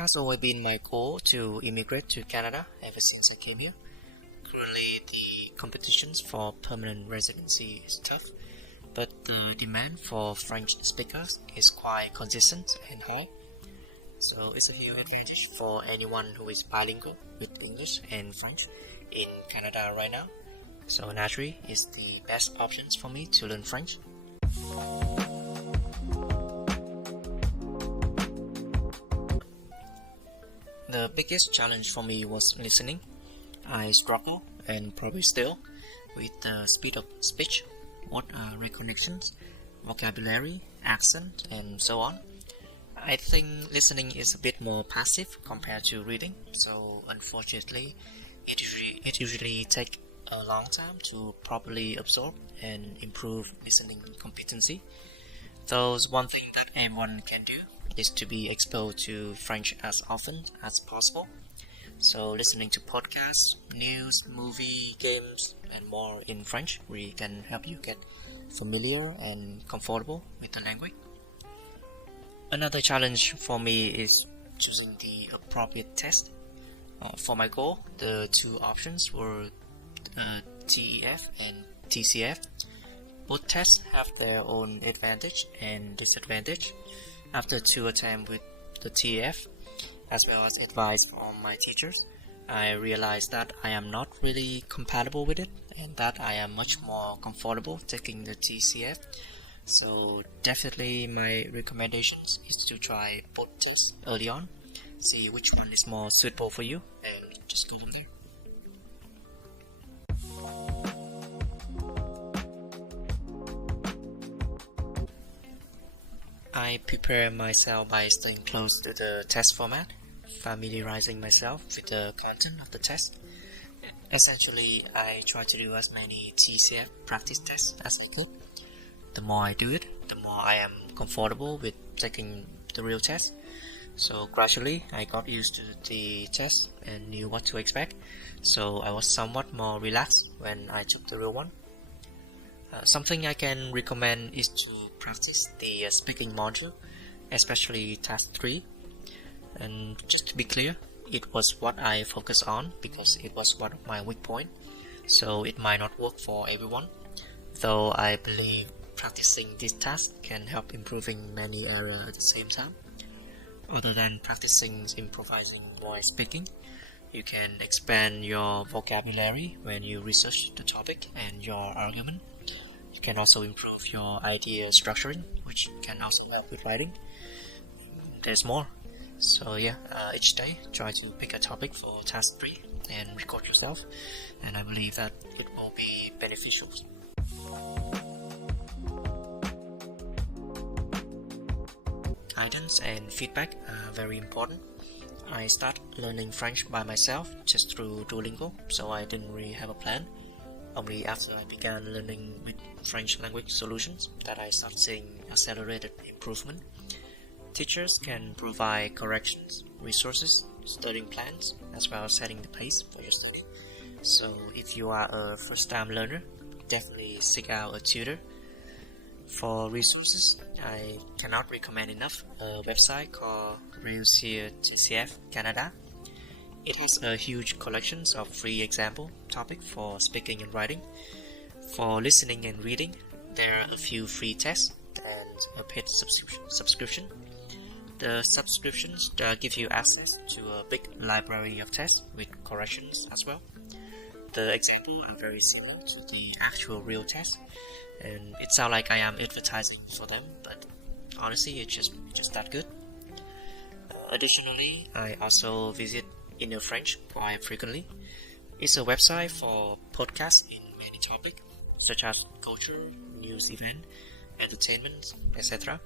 has always been my goal to immigrate to Canada ever since I came here. Currently, the competitions for permanent residency is tough, but the demand for French speakers is quite consistent and high. So it's a huge advantage for anyone who is bilingual with English and French in Canada right now. So naturally, it's the best options for me to learn French. The biggest challenge for me was listening. I struggle, and probably still, with the speed of speech, word recognitions, vocabulary, accent, and so on. I think listening is a bit more passive compared to reading, so unfortunately, it usually takes a long time to properly absorb and improve listening competency. Though one thing that everyone can do is to be exposed to French as often as possible. So listening to podcasts, news, movie, games, and more in French really can help you get familiar and comfortable with the language. Another challenge for me is choosing the appropriate test. For my goal, the two options were TEF and TCF. Both tests have their own advantage and disadvantage. After 2 attempts with the TEF, as well as advice from my teachers, I realized that I am not really compatible with it and that I am much more comfortable taking the TCF. So definitely my recommendations is to try both tests early on, see which one is more suitable for you, and just go from there. I prepare myself by staying close to the test format, familiarizing myself with the content of the test. Essentially, I try to do as many TCF practice tests as I could. The more I do it, the more I am comfortable with taking the real test. So gradually, I got used to the test and knew what to expect. So I was somewhat more relaxed when I took the real one. Something I can recommend is to practice the speaking module, especially task 3. And just to be clear, it was what I focused on because it was one of my weak points. So it might not work for everyone, though I believe practicing this task can help improving many areas at the same time. Other than practicing improvising while speaking, you can expand your vocabulary when you research the topic and your argument. You can also improve your idea structuring, which can also help with writing. There's more. So each day try to pick a topic for task 3 and record yourself, and I believe that it will be beneficial. Guidance and feedback are very important. I started learning French by myself just through Duolingo, so I didn't really have a plan. Only after I began learning with French language solutions that I started seeing accelerated improvement. Teachers can provide corrections, resources, studying plans, as well as setting the pace for your study. So if you are a first-time learner, definitely seek out a tutor. For resources, I cannot recommend enough a website called Residency TCF Canada. It has a huge collection of free example topics for speaking and writing. For listening and reading, there are a few free tests and a paid subscription. The subscriptions give you access to a big library of tests with corrections as well. The examples are very similar to the actual real test, and it sounds like I am advertising for them, but honestly it's just that good. Additionally, I also visit Inner French quite frequently. It's a website for podcasts in many topics such as culture, news event, entertainment, etc.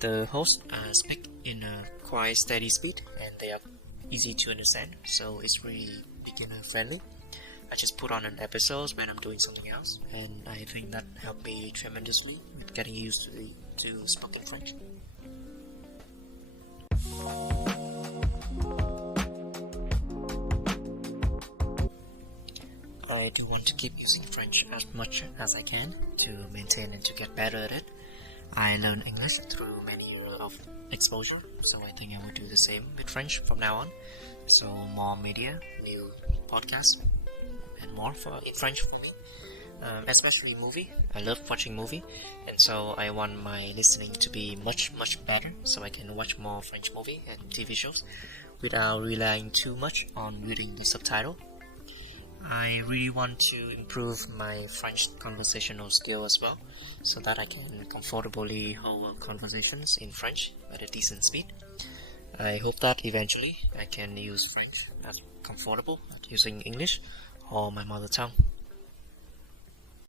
The hosts speak in a quite steady speed and they are easy to understand, so it's really beginner friendly. I just put on an episode when I'm doing something else, and I think that helped me tremendously with getting used to spoken French. I do want to keep using French as much as I can to maintain and to get better at it. I learned English through many years of exposure, so I think I will do the same with French from now on. So more media, new podcasts, and more in French. Especially movie. I love watching movie, and so I want my listening to be much better, so I can watch more French movie and TV shows without relying too much on reading the subtitle. I really want to improve my French conversational skill as well, so that I can comfortably hold conversations in French at a decent speed. I hope that eventually I can use French as comfortable at using English or my mother tongue.